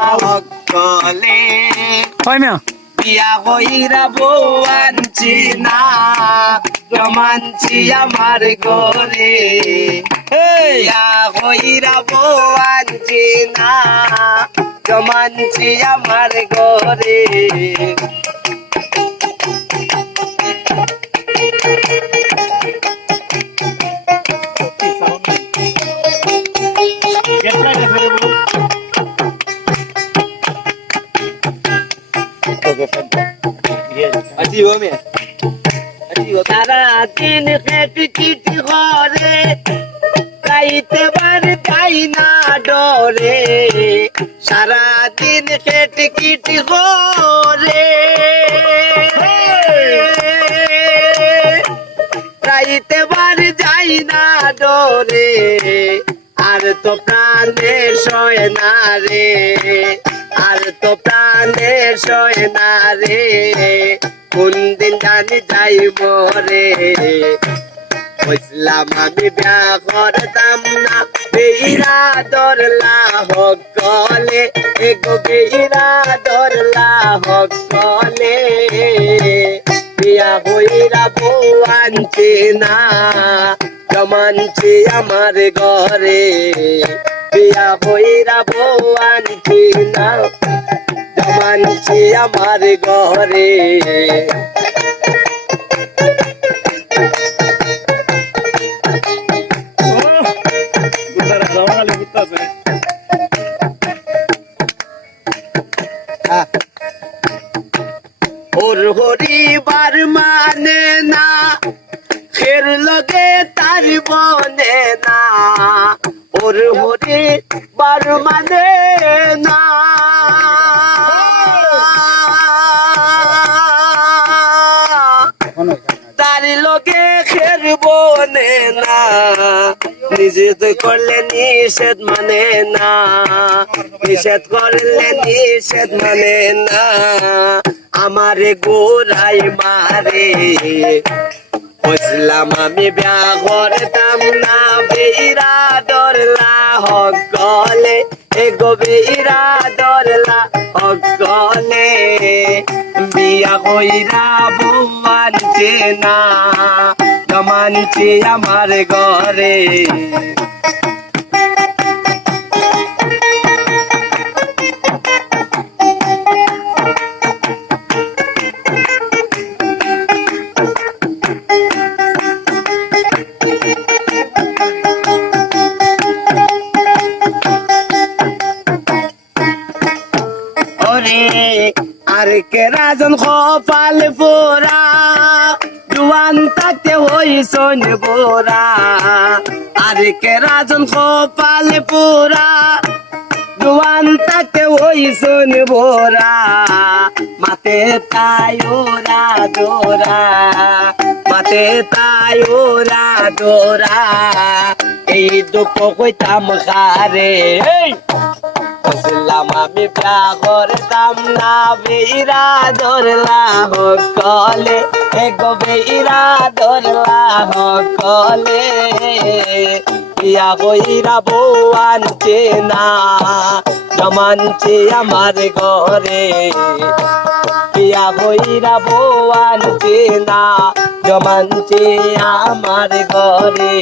কলে হয় না বিয়া কইরা বউ আনছি না জমানছি আমার ঘরে বিয়া কইরা বউ আনছি না জমানছি আমার ঘরে তারা দিন খেটি চিঠি করে যাইতে পারে তাই না ডরে সারা দিন খেটি চিঠি করে যাইতে পারে যাই না ডরে আর তো প্রাণে সয় না রে আর তো প্রাণে সয় না রে কোন দিন জানি যাই মরে বুঝলাম আমি বিয়া করতাম না বেইরা দরলা হক কলে এগো বেইরা দরলা হক কলে বিয়া হইরা বউ আনছে না জমানছে আমার ঘরে বিয়া হইরা বউ আনছে না জমানছে আমার ঘরে ওর হরিবার মানে না ফের লগে তার বনে না ওর হরিবার মানে না তার লগে ফের বনে না নিজে তো করলে নিষেধ মানে না নিষেধ করলে নিষেধ মানে না আমারে গোড়াই মারে বুঝলাম আমি বিয়া করতাম না বেইরা দরলা হক গলে এগো বেইরা দরলা হক গলে বিয়া কইরা বউ আনছে না জমানছে আমার ঘরে আর কে রাজন কপাল পোরা জুয়ান থাকতে হইছন বোরা আর কে রাজন কপাল পোরা জুয়ান থাকতে হইছন বোরা মাতে তাই ওরা দোরা মাতে তাই ওরা দোরা এই দুঃখ কইতাম খারে বুঝলাম আমি বিয়া করতাম না বেইরা দরলা হক কলে এগো বেইরা দরলা হক কলে বিয়া কইরা বউ আনছে না জমানছে আমার ঘরে বিয়া কইরা বউ আনছে না জমানছে আমার ঘরে